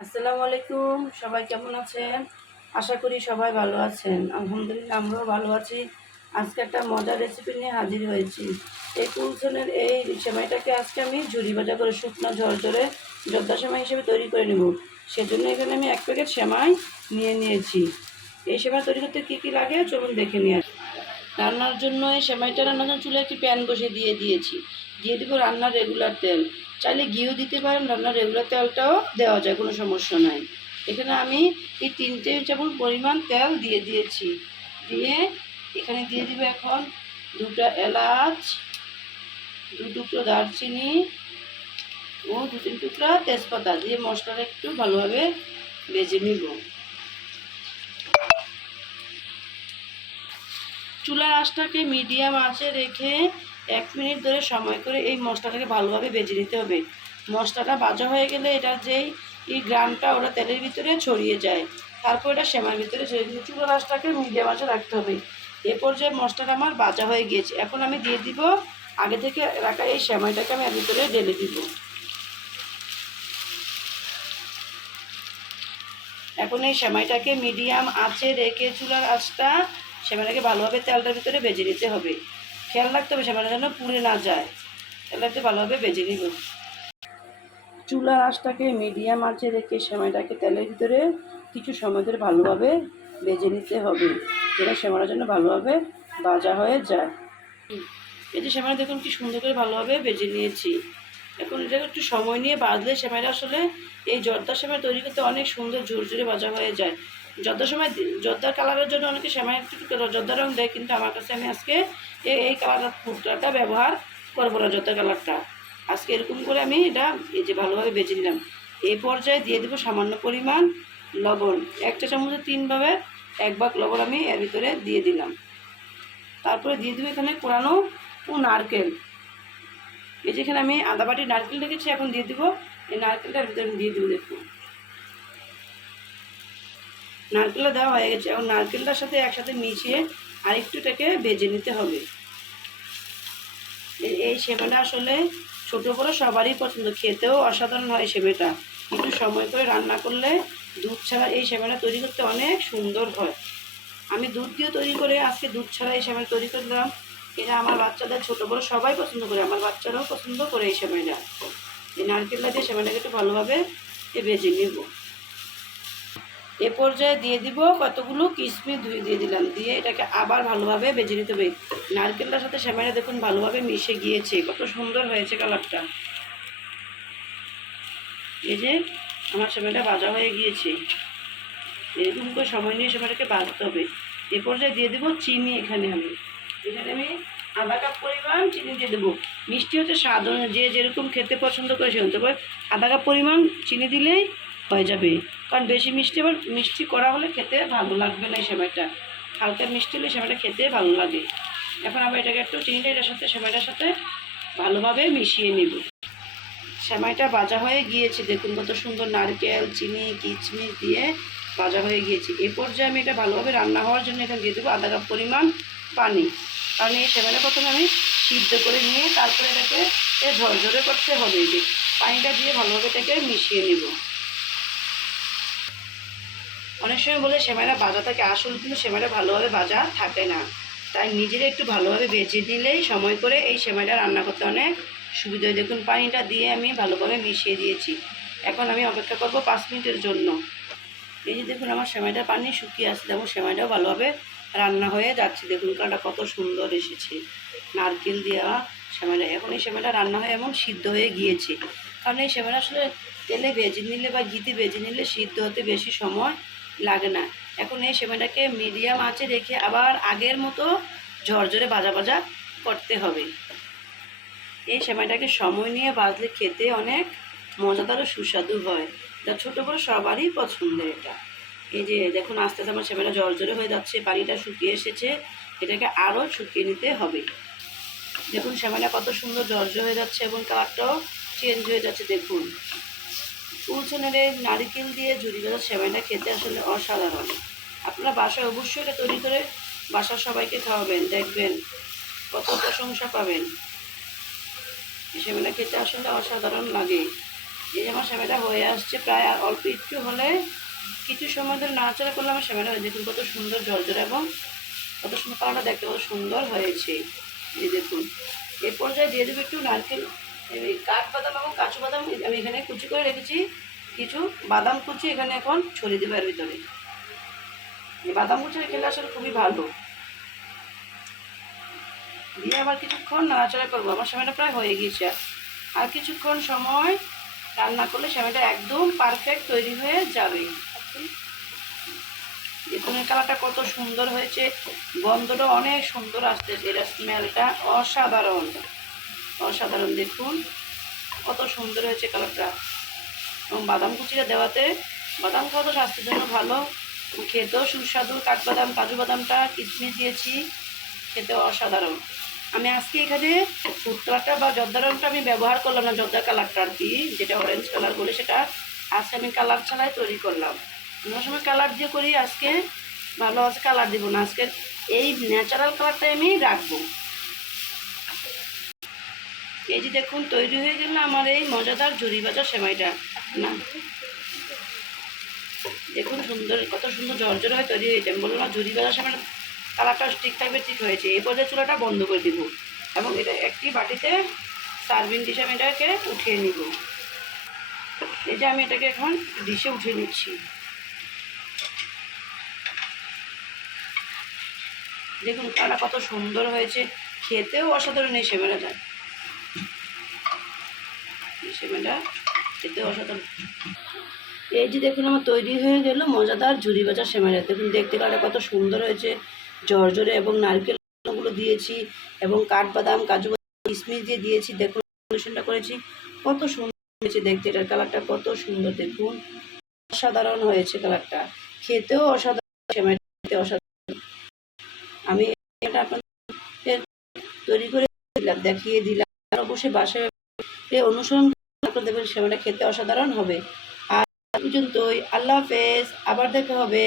আসসালামু আলাইকুম। সবাই কেমন আছেন? আশা করি সবাই ভালো আছেন। আলহামদুলিল্লাহ আমরাও ভালো আছি। আজকে একটা মজার রেসিপি নিয়ে হাজির হয়েছি। এই কুলসনের এই সেমাইটাকে আজকে আমি ঝুরি ভাজা করে শুকনো ঝরঝরে জর্দা সেমাই হিসেবে তৈরি করে নেব। সেজন্য এখানে আমি 1 প্যাকেট সেমাই নিয়ে নিয়েছি। এই সেমাই তৈরি করতে কী কী লাগে চলুন দেখে নিয়ে আসি। রান্নার জন্য এই সেমাইটা রান্নার জন্য চুলায় একটি প্যান বসে দিয়েছি। দিয়ে দেবো রান্নার রেগুলার তেল। চাইলে ঘিও দিতে পারেন, রান্নার রেগুলার তেলটাও দেওয়া যায়, কোনো সমস্যা নাই। এখানে আমি এই 3 টেবিল চামচ পরিমাণ তেল দিয়ে দিয়েছি। দিয়ে এখানে দিয়ে দিব এখন 2টা এলাচ, 2 টুকরো দারচিনি ও 2-3 টুকরা তেজপাতা দিয়ে মশলাটা একটু ভালোভাবে ভেজে নিব। চুলার আঁচটাকে মিডিয়াম আঁচে রেখে 1 মিনিট ধরে সময় করে এই মশলাটাকে ভালোভাবে ভেজে নিতে হবে। মশলাটা ভাজা হয়ে গেলে এটা যেই গ্রানটা ওটা তেলের ভিতরে ছড়িয়ে যায়, তারপর এটা সেমাইয়ের ভিতরে ছড়িয়ে দিতে চুলার আঁচটাকে মিডিয়াম আঁচে রাখতে হবে। এ পর্যায়ে মশলাটা আমার ভাজা হয়ে গিয়েছে। এখন আমি দিয়ে দিব আগে থেকে রাখা এই সেমাইটাকে আমি এর ভিতরে ঢেলে দিব। এখন এই সেমাইটাকে মিডিয়াম আঁচে রেখে চুলার আঁচটা সেমাইটাকে ভালোভাবে তেলটার ভিতরে ভেজে নিতে হবে। খেয়াল রাখতে হবে সেমাইটা যেন পুড়ে না যায়। তেলটাকে ভালোভাবে ভেজে নিব। চুলার আঁচটাকে মিডিয়াম আঁচে রেখে সেমাইটাকে তেলের ভিতরে কিছু সময় ধরে ভালোভাবে ভেজে নিতে হবে, যেটা সেমাইটা যেন ভালোভাবে ভাজা হয়ে যায়। এই যে সেমাই দেখুন কি সুন্দর করে ভালোভাবে ভেজে নিয়েছি। এখন এটাকে একটু সময় নিয়ে ভাজলে সেমাইটা আসলে এই জর্দার সেমাই তৈরি করতে অনেক সুন্দর ঝুরঝুরে ভাজা হয়ে যায়। জর্দার কালারের জন্য অনেকে সেমাই একটু জর্দা রং দেয়, কিন্তু আমার কাছে আমি আজকে এই কালারটা ব্যবহার করবো না। জর্দার কালারটা আজকে এরকম করে আমি এটা এই যে ভালোভাবে ভেজে নিলাম। এই পর্যায়ে দিয়ে দেবো সামান্য পরিমাণ লবণ। 1 চা চামচের 3 ভাগের 1 ভাগ লবণ আমি এর ভিতরে দিয়ে দিলাম। তারপরে দিয়ে দেবো এখানে কোরানো ও নারকেল। এই যেখানে আমি আধা বাটি নারকেল রেখেছি, এখন দিয়ে দেবো এই নারকেলটার ভিতরে আমি দিয়ে দেবো। দেখুন নারকেলটা দেওয়া হয়ে গেছে। এখন নারকেলটার সাথে একসাথে মিশিয়ে আরেকটু এটাকে ভেজে নিতে হবে। এই সেমাইটা আসলে ছোটো বড়ো সবারই পছন্দ, খেতেও অসাধারণ হয় সেমাইটা। একটু সময় করে রান্না করলে দুধ ছাড়া এই সেমাইটা তৈরি করতে অনেক সুন্দর হয়। আমি দুধ দিয়ে তৈরি করে আজকে দুধ ছাড়া এই সেমাই তৈরি করলাম। এটা আমার বাচ্চাদের ছোটো বড়ো সবাই পছন্দ করে, আমার বাচ্চারাও পছন্দ করে এই সেমাইটা। এই নারকেলটা দিয়ে সেমাইটাকে একটু ভালোভাবে ভেজে নেব। এ পর্যায়ে দিয়ে দিব কতগুলো কিশমিশ দিয়ে দিলাম। দিয়ে এটাকে আবার ভালোভাবে ভেজে নিতে হবে। নারকেলটার সাথে সেমাইটা দেখুন ভালোভাবে মিশে গিয়েছে, কত সুন্দর হয়েছে কালারটা। এই যে আমার সেমাইটা ভাজা হয়ে গিয়েছে। এরকম করে সময় নিয়ে সেমাইটাকে ভাজতে হবে। এ পর্যায়ে দিয়ে দেবো চিনি। এখানে আমি আধা কাপ পরিমাণ চিনি দিয়ে দেবো। মিষ্টি হচ্ছে স্বাদ, যে যেরকম খেতে পছন্দ করে সেরকম, তবে আধা কাপ পরিমাণ চিনি দিলেই হয়ে যাবে। কারণ বেশি মিষ্টি আবার মিষ্টি করা হলে খেতে ভালো লাগবে না। এই সেমাইটা হালকা মিষ্টি হলে সেমাইটা খেতে ভালো লাগে। এখন আবার এটাকে একটু চিনিটা এটার সাথে সেমাইটার সাথে ভালোভাবে মিশিয়ে নেব। সেমাইটা ভাজা হয়ে গিয়েছে, দেখুন কত সুন্দর নারকেল চিনি কিশমিশ দিয়ে ভাজা হয়ে গিয়েছে। এই পর্যায়ে আমি এটা ভালোভাবে রান্না হওয়ার জন্য এখানে দিয়ে দেবো আধা কাপ পরিমাণ পানি। কারণ এই সেমাইটা প্রথমে আমি সিদ্ধ করে নিয়ে তারপরে এটাকে ঝরঝরে করতে হবে। যে পানিটা দিয়ে ভালোভাবে এটাকে মিশিয়ে নেব। অনেক সময় বলে সেমাইটা ভাজা থাকে, আসলে কিন্তু সেমাইটা ভালোভাবে ভাজা থাকে না। তাই নিজেরা একটু ভালোভাবে ভেজে দিলেই সময় করে এই সেমাইটা রান্না করতে অনেক সুবিধা হয়। দেখুন পানিটা দিয়ে আমি ভালোভাবে মিশিয়ে দিয়েছি। এখন আমি অপেক্ষা করব 5 মিনিটের জন্য। এই যে দেখুন আমার সেমাইটা পানি শুকিয়ে আসছে এবং সেমাইটাও ভালোভাবে রান্না হয়ে যাচ্ছে। দেখুন কালারটা কত সুন্দর এসেছে নারকেল দেওয়া সেমাইটা। এখন এই সেমাইটা রান্না হয়ে এমন সিদ্ধ হয়ে গিয়েছে। কারণ এই সেমাইটা আসলে তেলে ভেজে নিলে বা ঘিতে ভেজে নিলে সিদ্ধ হতে বেশি সময় লাগে না। এখন এই সেমাইটাকে মিডিয়াম আঁচে রেখে আবার আগের মতো ঝরঝরে ভাজা ভাজা করতে হবে। এই সেমাইটাকে সময় নিয়ে ভাজলে খেতে অনেক মজাদার ও সুস্বাদু হয়, যা ছোটো বড়ো সবারই পছন্দের এটা। এই যে দেখুন আস্তে আস্তে আমার সেমাইটা ঝরঝরে হয়ে যাচ্ছে, পানিটা শুকিয়ে এসেছে। এটাকে আরও শুকিয়ে নিতে হবে। দেখুন সেমাইটা কত সুন্দর ঝরঝরে হয়ে যাচ্ছে এবং কালারটাও চেঞ্জ হয়ে যাচ্ছে। দেখুন কুলছনের এই নারিকেল দিয়ে ঝুরি ভাজা সেমাইটা খেতে আসলে অসাধারণ। আপনারা বাসায় অবশ্যই এটা তৈরি করে বাসার সবাইকে খাওয়াবেন, দেখবেন কত প্রশংসা পাবেন। এই সেমাইটা খেতে আসলে অসাধারণ লাগে। এই যে আমার সেমাইটা হয়ে আসছে প্রায়, আর অল্প একটু হলে কিছু সময় ধরে নাড়াচাড়া করলে আমার সেমাইটা হয়ে, দেখুন কত সুন্দর ঝরঝরে এবং কত সুন্দর কালারটা দেখতে কত সুন্দর হয়েছে। এই দেখুন এই পর্যায়ে দিয়ে দেবো একটু নারকেল, এই কাঠবাদাম এবং কাজু বাদাম আমি এখানে কুচি করে রেখেছি, কিছু বাদাম কুচি এখানে এখন ছড়িয়ে দেবো এর ভিতরে। এই বাদাম কুচি খেলে আসলে খুবই ভালো। দিয়ে আবার কিছুক্ষণ নাড়াচাড়া করবো। আমার সেমাইটা প্রায় হয়ে গিয়েছে, আর কিছুক্ষণ সময় রান্না করলে সেমাইটা একদম পারফেক্ট তৈরি হয়ে যাবে। দেখুন এই কালারটা কত সুন্দর হয়েছে, গন্ধটা অনেক সুন্দর আসতেছে, এটা স্মেলটা অসাধারণ অসাধারণ। দেখুন কত সুন্দর হয়েছে কালারটা, এবং বাদাম কুচিটা দেওয়াতে, বাদাম খাওয়া তো স্বাস্থ্যের জন্য ভালো, খেতেও সুস্বাদু। কাঠবাদাম কাজু বাদামটা কিশমিশ দিয়েছি, খেতে অসাধারণ। আমি আজকে এখানে ফুড কালারটা বা জর্দা রঙটা আমি ব্যবহার করলাম না, জর্দা কালারটা আর কি, যেটা অরেঞ্জ কালার বলে, সেটা আজকে আমি কালার ছাড়াই তৈরি করলাম। অন্য সময় কালার দিয়ে করি, আজকে ভালো আছে কালার দিব না, আজকে এই ন্যাচারাল কালারটাই আমি রাখবো। এই যে দেখুন তৈরি হয়ে গেল আমার এই মজাদার ঝুরি ভাজা সেমাইটা। না দেখুন সুন্দর, কত সুন্দর ঝরঝরে হয়ে তৈরি হয়েছে। আমি বললাম না ঝুরি ভাজা সেমাই কালারটা ঠিক থাকবে, ঠিক হয়েছে। এই পর্যায়ে চুলাটা বন্ধ করে দিব এবং এটা একটি বাটিতে সার্ভিং ডিশে আমি এটাকে উঠিয়ে নিব। এই যে আমি এটাকে এখন ডিশে উঠিয়ে নিচ্ছি। দেখুন কালারটা কত সুন্দর হয়েছে, খেতেও অসাধারণ। এই সেমাইটা যায়, এই সেমাইটা খেতেও অসাধারণ। এই যে দেখুন আমার তৈরি হয়ে গেল মজাদার ঝুরি ভাজা সেমাইটা। দেখুন দেখতে কালারটা কত সুন্দর হয়েছে, ঝরঝরে, এবং নারকেলগুলো দিয়েছি এবং কাঠবাদাম কাজু বাদাম কিশমিশ দিয়ে দিয়েছি। দেখুন পরিবেশনটা করেছি, কত সুন্দর হয়েছে দেখতে, এটার কালারটা কত সুন্দর। দেখুন অসাধারণ হয়েছে কালারটা, খেতেও অসাধারণ, সেমাইটা খেতে অসাধারণ। আমি এটা আপনাদের তৈরি করে দিলাম, দেখিয়ে দিলাম, আর অবশ্যই বাসায় অনুসরণ করে দেবেন, সেমাইটা খেতে অসাধারণ হবে। আর পর্যন্তই, আল্লাহ হাফেজ, আবার দেখা হবে।